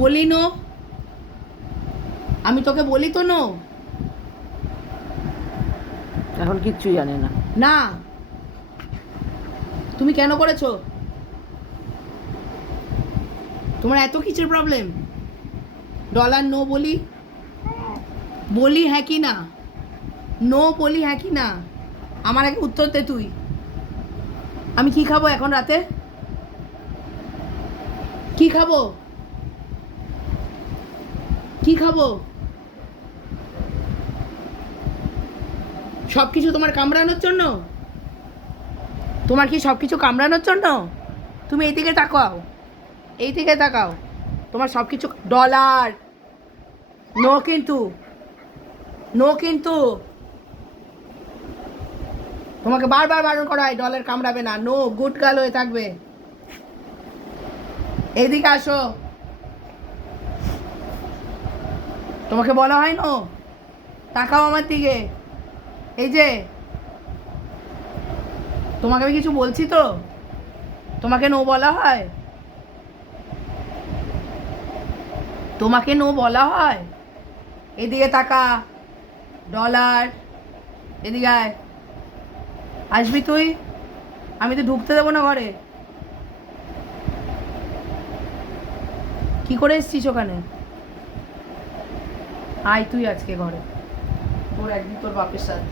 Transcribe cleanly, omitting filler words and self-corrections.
বলি নো, আমি তোকে বলি তো নো। এখন কিচ্ছু জানে না। না, তুমি কেন করেছো? তোমার এত কিসের প্রবলেম? ডলার নো বলি, বলি হ্যাঁ কি না? নো বলি হ্যাঁ কি না? আমার আগে উত্তর দে তুই। আমি কি খাবো এখন রাতে? কি খাবো? কি খাবো? সব কিছু তোমার কামড়ানোর জন্য? তোমার কি সব কিছু কামড়ানোর জন্য? তুমি এইদিকে তাকাও, এইদিকে তাকাও। তোমার সব কিছু ডলার নো, কিন্তু নো, কিন্তু তোমাকে বারবার বারণ করা হয় ডলার কামড়াবে না, নো, গুড গার্ল হয়ে থাকবে। এইদিকে আসো, তোমাকে বলা হয় নো, তাকাও আমার দিকে। এই যে তোমাকে আমি কিছু বলছি তো, তোমাকে নো বলা হয়? তোমাকে নো বলা হয়? এদিকে তাকা, ডলার, এদিকে আয়। আসবি তুই? আমি তো ঢুকতে দেবো না ঘরে। কি করে এসছিস ওখানে? আয় তুই আজকে ঘরে, তোর একদিন তোর বাপের সাথে।